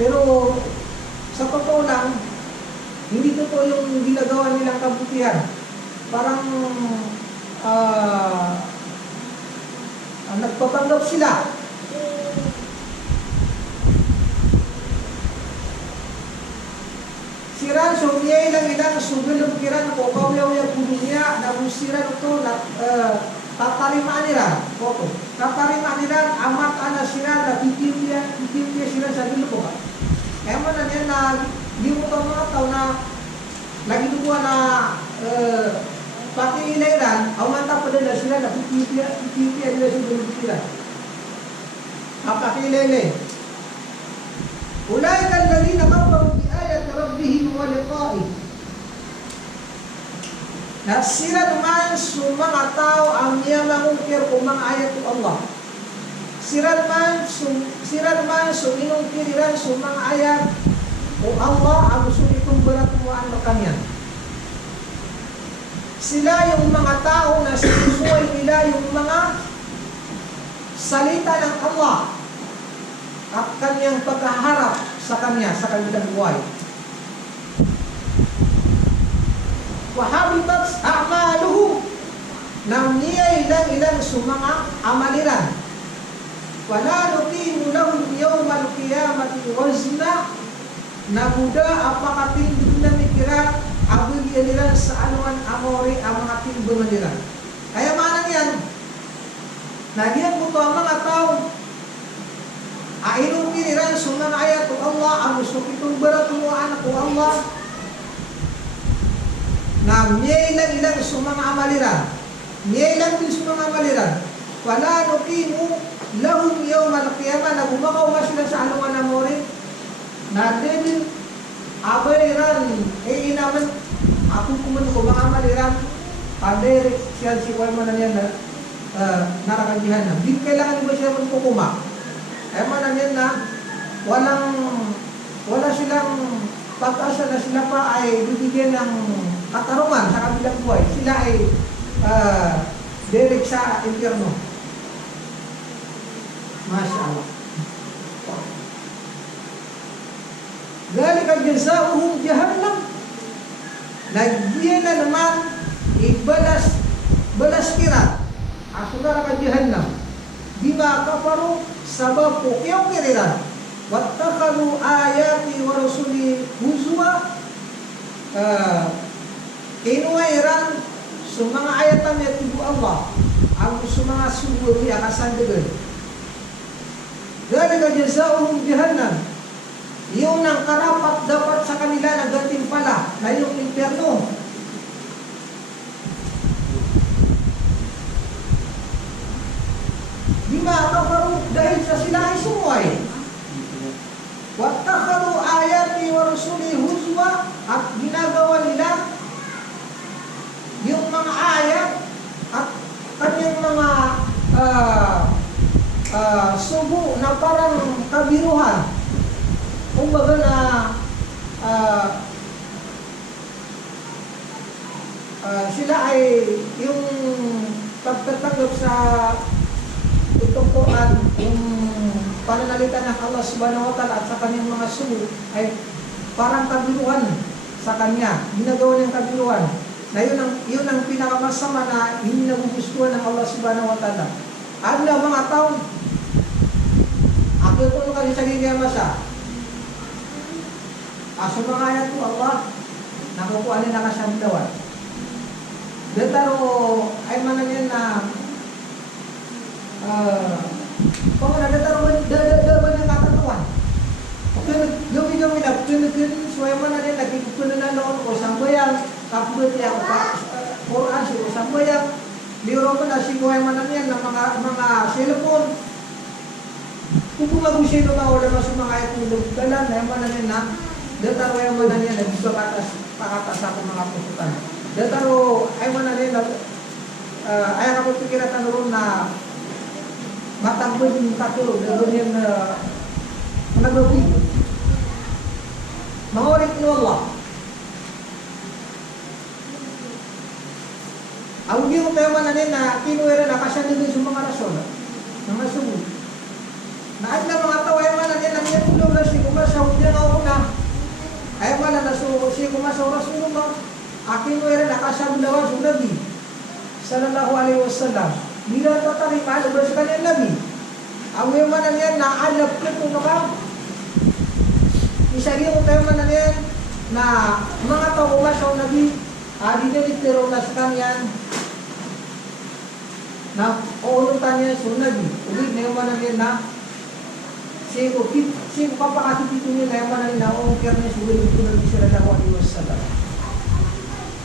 Pero sa totoo lang, hindi totoo yung ginagawa nilang kabutihan. Parang nagpapanggap sila. Siran sumiyay lang ilang sugalog kiran ko kawiyaw ya punya na musiran ito tatarimaan nila. Tatarimaan nila amat ana siran na pipimpiya siran sa dilo ko. Kaya man na yan na di mo ito mga tao na lagi duwa na pati ilairan awanta pa nila sila na pipimpiya nila sa dilo sila. Pati ilailay. Ulay kan ladina kafaru bi ayati rabbihim wa liqa'ih. Sila naman sa mga tao ang niya mangungkir o mga ayat ng Allah. Sila naman sa inungkiriran sa mga ayat o Allah ang sunitong beratuan na kanya. Sila yung mga tao na sinusuway nila yung mga salita ng Allah at kanyang pagkaharap sa kanya, sa kanilang buhay. Wahabitat a'maluhu, nang niyay lang ilang sumanga amaliran. Wala nuqimu lahum yawmal qiyamati wazna, na muda apakating na mikiran abul yaniran sa anuan amori ang mga timbunganiran. Kaya manan yan, nagyan mo to ang mga tao ainong piniran sa mga ayat ng Allah ang gusto itong beratuan ko Allah na miyay lang ilang sa mga amaliran, miyay lang din sa mga amaliran. Wala nuqimu lahum yawmal qiyamah, na bumakaw nga sila sa alungan na mori na din abayran inaman ako kuman ko mga amaliran pader siya si Kuya mo na yan na narakandihan na di kailangan ba siya magpukuma. Ay manan na wala silang pag-asa na sila pa ay bibigyan ng katarungan sa kabilang buhay. Sila ay direct sa impyerno. Masya Allah. Galika jazaohum jahannam. Nagyan na naman balas kirat. Asura ka jahannam. Bima kafaru sabab pukyong kiriran. Wattakalu ayati wa rusuli huzwa. Kinuwairan sa mga ayatan at ibu Allah ang sa mga sumuri akasan degan. Galika jazaohum jahannam. Yung ang karapat dapat sa kanila na gantimpala na yung impyerno. Bima kafaru dahil sa sila ay sumuway. Wattakharu ayati wa rusuli huzwa, at ginagawa nila yung mga ayat at kanyang mga subo na parang kabiruhan. Kumbaga na sila ay yung pagtatanggap sa itong Quran, yung pananalita ng Allah subhanahu wa ta'ala at sa kanyang mga subo ay parang kabiruhan sa kanya. Ginagawa niyang kabiruhan. Na yun ang pinakamasama na hindi nagugustuhan ng Allah subhanahu wa ta'ala. Ano na mga tao? Ako ito kasi sa gigaya masa. Aso mga ayat ko Allah, nakukuha nila ka siyang dawan. Dataro ay manan yan na kung nadataro daban ng katatuan. Yung na pinagin, suway man na rin, nagkikukunan na noon ko, sambayang, kapag niya ako pa, Quran, sambayang, biro ko na siguay man na yan ng mga cellphone. Kung pumagusin na ulan sa mga ayat nilog, dalan, na man na rin na, dataro ay man na yan, nagpakatas ako mga pusutan. Dataro ay man na rin, ay ako pikiratan noon na matagod yung katulog, gagawin yan na nagawin. Mga orit ni Allah. Ang hindi mo tayo mananin na kinuwera na kasya nilin sa mga rason, mga sumunod. Na at na mga taway mananin na niya tulong na siya, siya kumasok Rasulullah, akin wala nakasabi lawan sa Nabi sallallahu alaihi wasallam. Bila tatarima ada bersekalian Nabi. Ang yung manan yan na alap ko kung ka. Isagi yung tayo manan yan na mga tao kumasok Nabi, di nyo litero na sa kanyan na uunutan niya sa Nabi. Ulit na yung manan yan na siya papakatipito niya na yung manan yan na uungkir niya sa ulit ko Nabi sallallahu alaihi wasallam.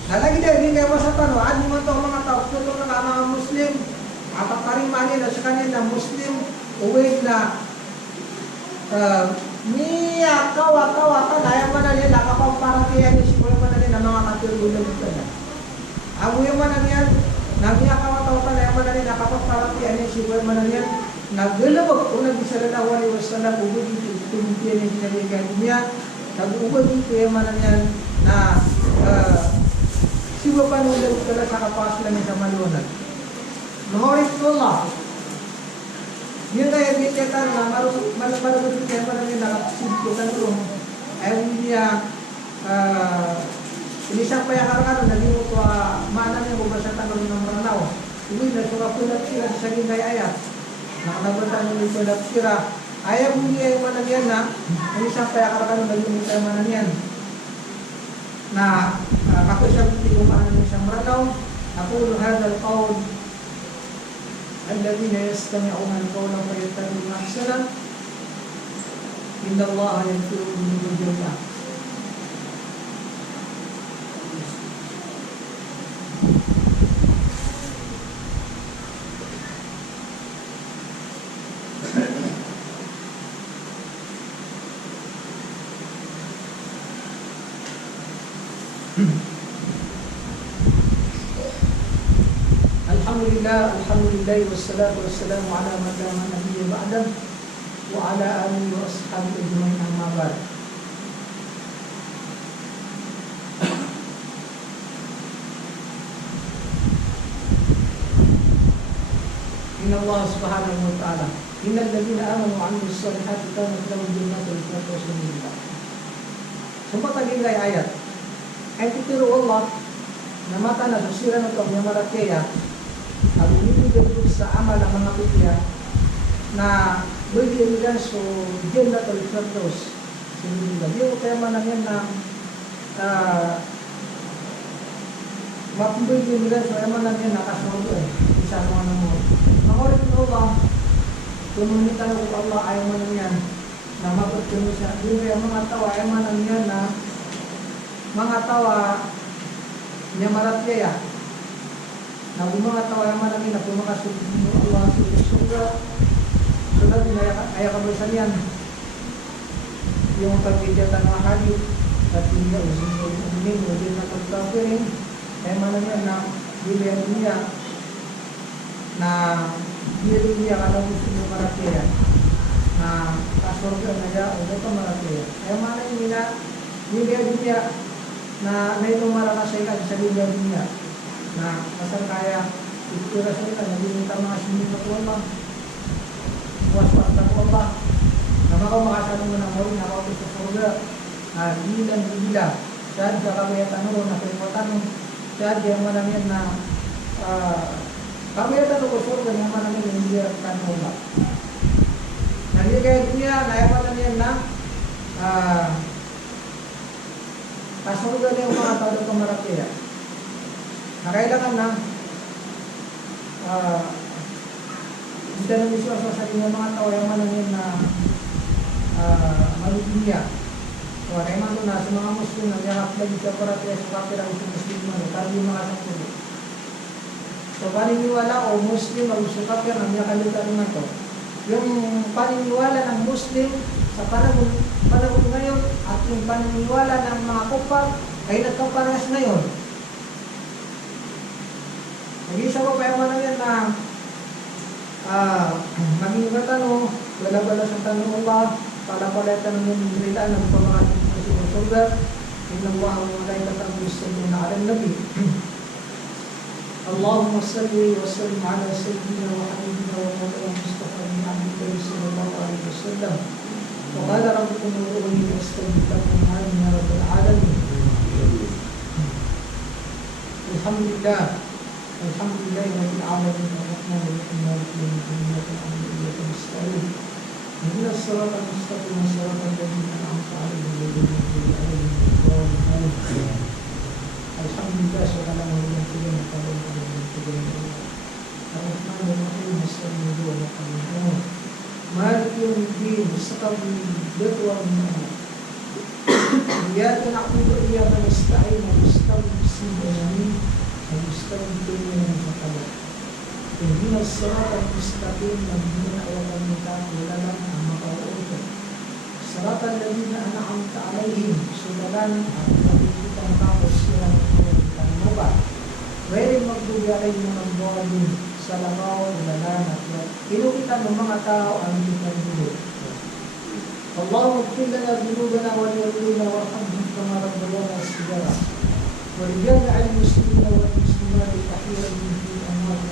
Nalagi dahil hindi kayo sa tanong, adi man ito ang mga tao, tulong ng mga Muslim, mapapariman nila sa kanila na Muslim, uwid na niya, kawa, ayaw man na niya, nakapamparatiyan niya, siguro man na niya, na mga katulunan nito na. Amo yung man na niya, na niya kawa, ayaw man na niya, nakapamparatiyan niya, siguro man na niya, naglalabag, unang sallallahu alaihi wasallam, ubod dito, tumitiyan niya, sinaligan niya, nag-ubod dito, yung man na niya, na, siwa pa nung lagot ka sa kapas lang sa malunag. Nahorit ko Allah. Yun na yung bikita na malagot siya maraming nakapasib ko sa nulong. Ayaw niya inisang payakar-kar naging ito maanan niya kung ba sa tanong ng maranaw. Ibig na sukapulat sila sa saging kay ayat. Nakatabantan niya ito lap sila. Ayaw niya yung manan yan na inisang payakar-kar naging ito yung manan yan. Na ako siya pinupaan ng isang maranaw, aqulu hadha al-qawl alladhina yastami'una al-qawla wa yattabi'una ahsana inna Allaha yaghfiru dhunuba jami'an. Alhamdulillah wassalatu wassalamu ala man la nabiyya ba'dah wa ala alihi wa ashabihi ajma'in amma ba'd. Inna Allah subhanahu wa ta'ala innal ladhina amanu wa 'amilus solihati kanat lahum jannatul firdaus nuzula. Sempat lagi ayat. Ay titiro Allah na mata na susiran ito ang malataya at umibigay sa amal ang mga pitya na bigyan nila so jannatul firdaus nuzula. Yung tema na yan na mapibigyan nila so tema na yan nakasunod isa mga naman. Makulit ng Allah kumunitan ko Allah ayaw man yan na mapagkano siya. Yung kaya mga tawa ayaw man yan na mga tawa niya maratyaya na mga tawa ayaw man na pumakasugin mo Allah suga sugat ayaw kabalsan yan yung pagbidyatan ng hadith at hindi usin mo din na pagkapirin ayaw man yan na bilyan niya na bilyan niya kalau gusto mo maratyaya na kasurga na ya o ito maratyaya ayaw man yun na bilyan niya na may lumalakasay ka sa lugar niya na masal kaya itura sa ila nabinita mga sinita ko Allah waswata ko Allah na makamakasano mo ng mawin na kapit sa surga bilang bila saan ka kamayatan mo na kalimutan mo saan kaya manangyan na kamayatan ko surga na manangyan hindi kan mo ba nagigayad niya nayapan niya na kasurga niya yung mga tao ng maratyaya na kailangan na hindi na miswasa sa inyo mga tao yung manangin na malutunya o ay man na sa mga Muslim na niyakap lagi sa maratyaya sa kapira sa Muslim man tarbi mga sangkulo so paniniwala o Muslim o sa kapira na niyakalutan na ito yung paniniwala ng Muslim sa panahon ngayon at yung paniniwala ng mga kupar ay nagkaparehas ngayon. Nag-isa ko pa yung mga yan na maging matanong, wala sa tanong Allah, pala tanong yung nilita ng pamakasin ng sinusugat, inawa ang mga kayo na gusto nyo na alam nabi. Allahumma salli wa sallim ala sayyidina wa habibina wa mawlana Mustafa bin Abdullah sallallahu alaihi wasallam. وقال ربكم ادعوني استجب لكم يا رب العالمين Alhamdulillah. Alhamdulillah rabbil alamin arrahmanir rahim maliki yawmiddin iyyaka na'budu wa iyyaka nasta'in ihdinas siratal mustaqim siratal ladzina an'amta 'alaihim ghairil maghdubi 'alaihim waladdallin. Alhamdulillah segala mulia puji kepada Allah yang Maha Ar-Rahmanir Rahim Bismillahirrahmanirrahim wa barakatuh. Maliki yawmiddin istaqbil wa minna. Iyyaka na'budu wa iyyaka nasta'in ihdinas siratal mustaqim ihdinas siratal mustaqim ladzina an'amta 'alaihim siratal ladzina an'amta 'alaihim sudalan kita tapos yang kanmuba ghairil maghdubi 'alaihim waladdallin salamaw ilalan at ilo kita ng mga tao ang inyong dulu. Allahumma ighfir lana dhunubana wa liwalidayna warhamhum kama rabbayana shighara wa lijami'il muslimina wal muslimati al-ahya'i minhum wal amwat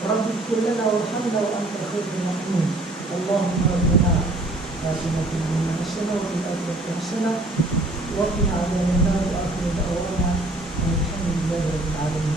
rabbi ighfir lana warhamna wa anta khairur rahimin. Allahumma rabbana atina fid dunya hasanah wa fil akhirati hasanah wa qina adhaban nar wa akhiru da'wana alhamdulillahi rabbil alamin.